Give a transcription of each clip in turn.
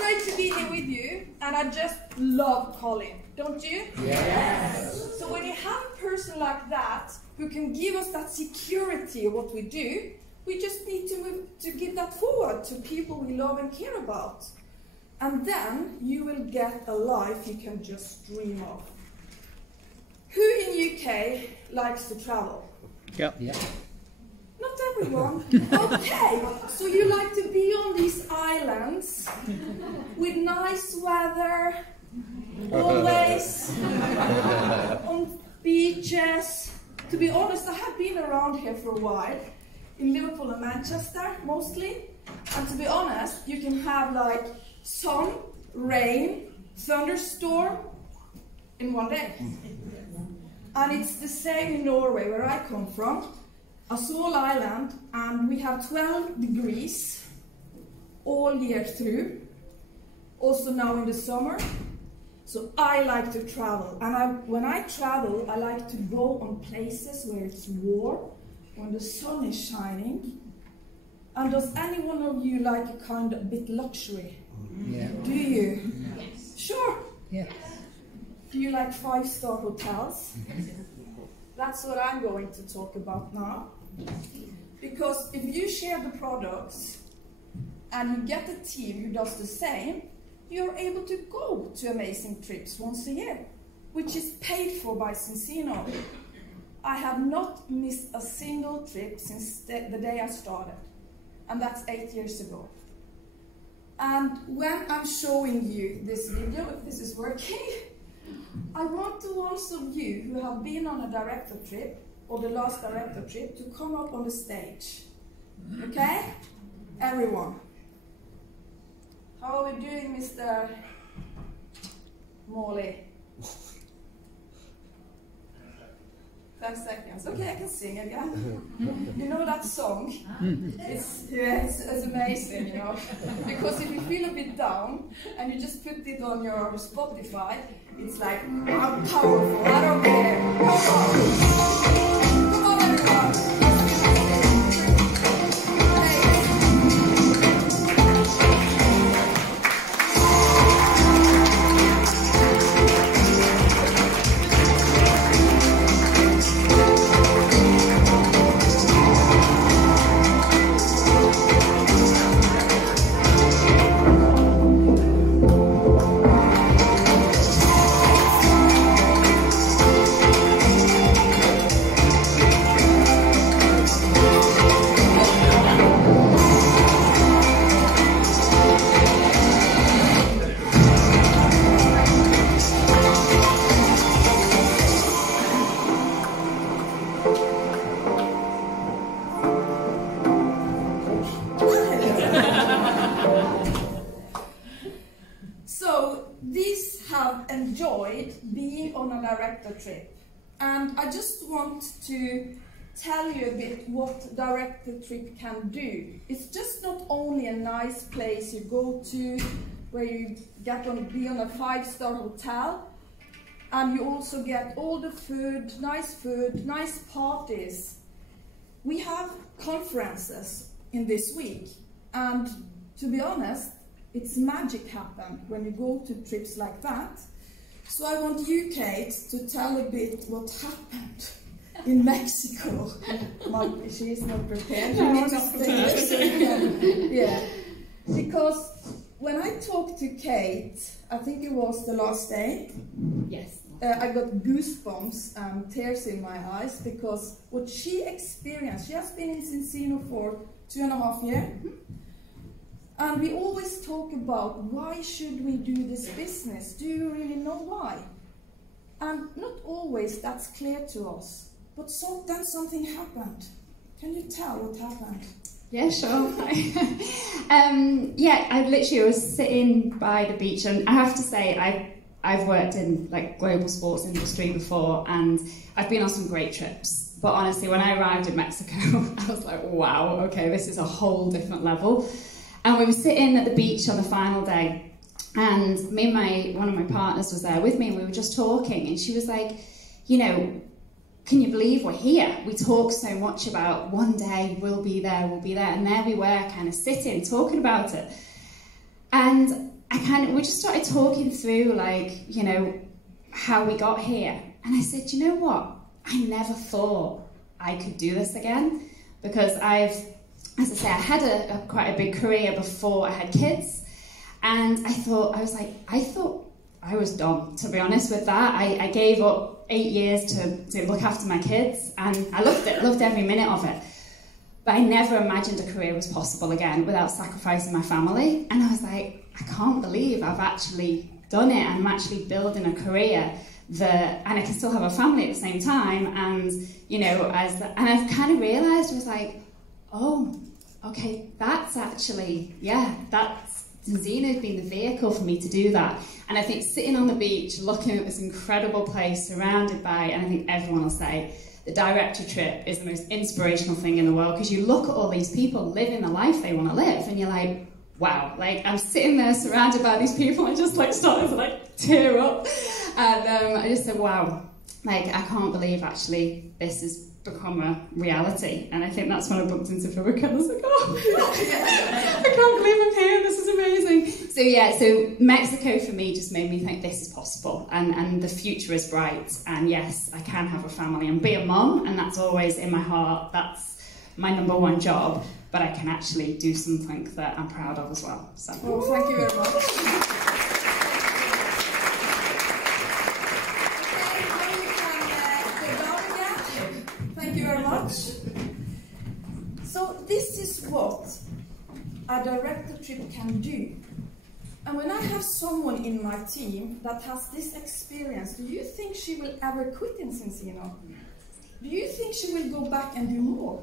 great to be here with you, and I just love Colin, don't you? Yes. So when you have a person like that who can give us that security of what we do, we just need to give that forward to people we love and care about. And then you will get a life you can just dream of. Who in UK likes to travel? Yep. Yeah. Not everyone. Okay, so you like to be on these islands with nice weather, always on beaches. To be honest, I have been around here for a while, in Liverpool and Manchester mostly. And to be honest, you can have like sun, rain, thunderstorm in one day. And it's the same in Norway, where I come from. A small island, and we have 12 degrees all year through, also now in the summer. So I like to travel, and when I travel, I like to go on places where it's warm, when the sun is shining. And does any one of you like a kind of bit luxury? Yeah. Do you? Yes. Sure. Yeah. Do you like 5-star hotels? That's what I'm going to talk about now. Because if you share the products and you get a team who does the same, you're able to go to amazing trips once a year, which is paid for by Cincino. I have not missed a single trip since the day I started, and that's 8 years ago. And when I'm showing you this video, if this is working, I want the ones of you who have been on a director trip or the last director trip to come up on the stage. Okay? Everyone. How are we doing, Mr. Morley? 10 seconds. Okay, I can sing again. You know that song? It's amazing, you know. Because if you feel a bit down and you just put it on your Spotify, it's like, I'm powerful, I don't care. Come on. Come on, everyone. Trip, and I just want to tell you a bit what director trip can do. It's just not only a nice place you go to where you get to be on a 5-star hotel, and you also get all the food, nice parties. We have conferences in this week, and to be honest, it's magic happen when you go to trips like that. So I want you, Kate, to tell a bit what happened in Mexico. She is not prepared. You need to stay. Yeah, because when I talked to Kate, I think it was the last day. Yes. I got goosebumps and tears in my eyes because what she experienced. She has been in Cincino for 2.5 years. And we always talk about why should we do this business? Do you really know why? And not always that's clear to us. But then something happened. Can you tell what happened? Yeah, sure. Yeah, I literally was sitting by the beach, and I have to say I've worked in like global sports industry before, and I've been on some great trips. But honestly, when I arrived in Mexico, I was like, wow, okay, this is a whole different level. And we were sitting at the beach on the final day, and one of my partners was there with me, and we were just talking, and she was like, you know, can you believe we're here? We talk so much about one day we'll be there, and there we were kind of sitting, talking about it. And we just started talking through, like, you know, how we got here. And I said, you know what? I never thought I could do this again, because as I say, I had quite a big career before I had kids, and I thought I was done, to be honest with that. I gave up 8 years to look after my kids, and I loved every minute of it. But I never imagined a career was possible again without sacrificing my family. And I was like, I can't believe I've actually done it. I'm actually building a career and I can still have a family at the same time. And, you know, and I've kind of realised, I was like, oh, okay, that's actually, Zeno's been the vehicle for me to do that. And I think sitting on the beach, looking at this incredible place surrounded by, and I think everyone will say, the director trip is the most inspirational thing in the world, because you look at all these people living the life they want to live, and you're like, wow, like I'm sitting there surrounded by these people, and just like started to like tear up. And I just said, wow, like I can't believe actually this has become a reality. And I think that's when I bumped into Vibecke, and I was like, oh, I can't believe I'm here, this is amazing. So yeah, so Mexico for me just made me think this is possible, and the future is bright, and yes, I can have a family and be a mum, and that's always in my heart, that's my #1 job, but I can actually do something that I'm proud of as well. So. Well, thank you very much. Thank you very much. So this is what a director trip can do. And when I have someone in my team that has this experience, do you think she will ever quit in Cincino? Do you think she will go back and do more?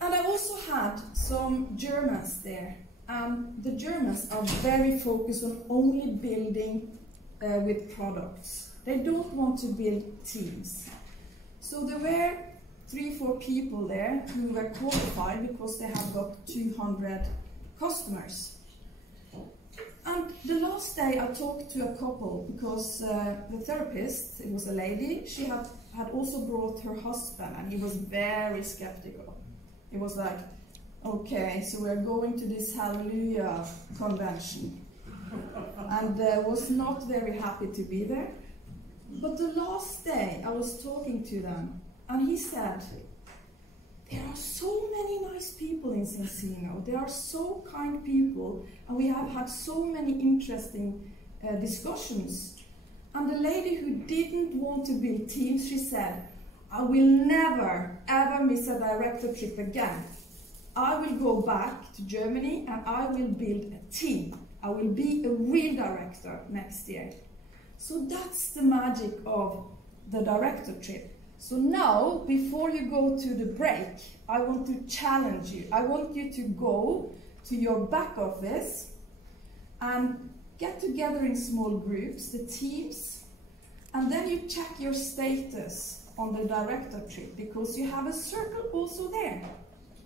And I also had some Germans there, and the Germans are very focused on only building with products. They don't want to build teams. So there were 3-4 people there who were qualified because they have got 200 customers. And the last day I talked to a couple, because the therapist, it was a lady, she had also brought her husband, and he was very skeptical. He was like, okay, so we're going to this Hallelujah convention. And was not very happy to be there. But the last day I was talking to them, and he said, there are so many nice people in Cincino. There are so kind people, and we have had so many interesting discussions. And the lady who didn't want to build teams, she said, I will never, ever miss a director trip again. I will go back to Germany and I will build a team. I will be a real director next year. So that's the magic of the director trip. So now, before you go to the break, I want to challenge you. I want you to go to your back office and get together in small groups, the teams, and then you check your status on the director trip, because you have a circle also there.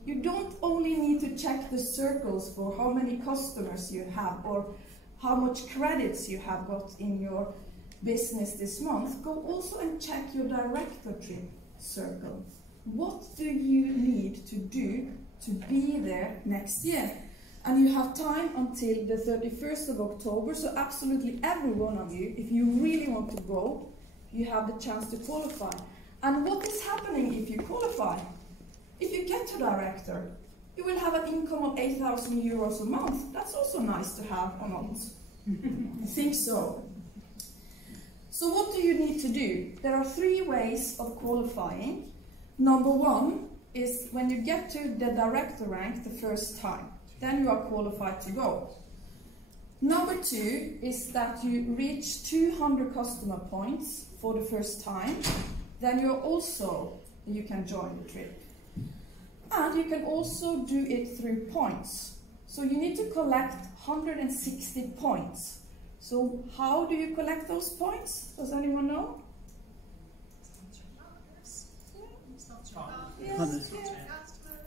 You don't only need to check the circles for how many customers you have or how much credits you have got in your business this month. Go also and check your director trip circle. What do you need to do to be there next year? And you have time until the 31st of October, so absolutely every one of you, if you really want to go, you have the chance to qualify. And what is happening if you qualify? If you get to director, you will have an income of 8,000 euros a month. That's also nice to have or not? I think so. So what do you need to do? There are 3 ways of qualifying. #1 is when you get to the director rank the first time. Then you are qualified to go. #2 is that you reach 200 customer points for the first time. Then you can join the trip. And you can also do it through points. So you need to collect 160 points. So how do you collect those points? Does anyone know?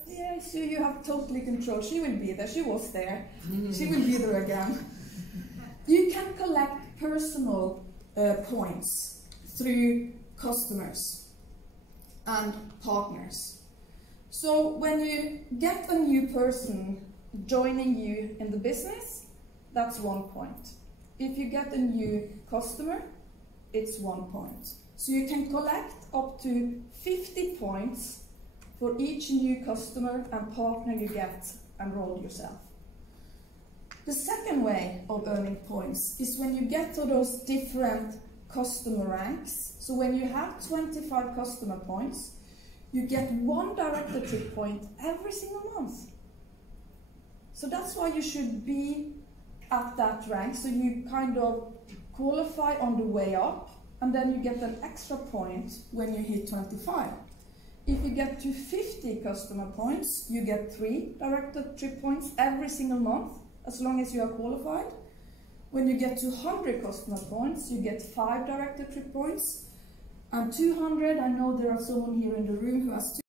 Yeah, so you have totally control. She will be there. She was there. She will be there again. You can collect personal points through customers and partners. So when you get a new person joining you in the business, that's 1 point. If you get a new customer, it's 1 point. So you can collect up to 50 points for each new customer and partner you get enrolled yourself. The second way of earning points is when you get to those different customer ranks. So when you have 25 customer points, you get 1 director trip point every single month. So that's why you should be at that rank, so you kind of qualify on the way up, and then you get an extra point when you hit 25. If you get to 50 customer points, you get 3 director trip points every single month, as long as you are qualified. When you get to 100 customer points, you get 5 director trip points. And 200, I know there are someone here in the room who has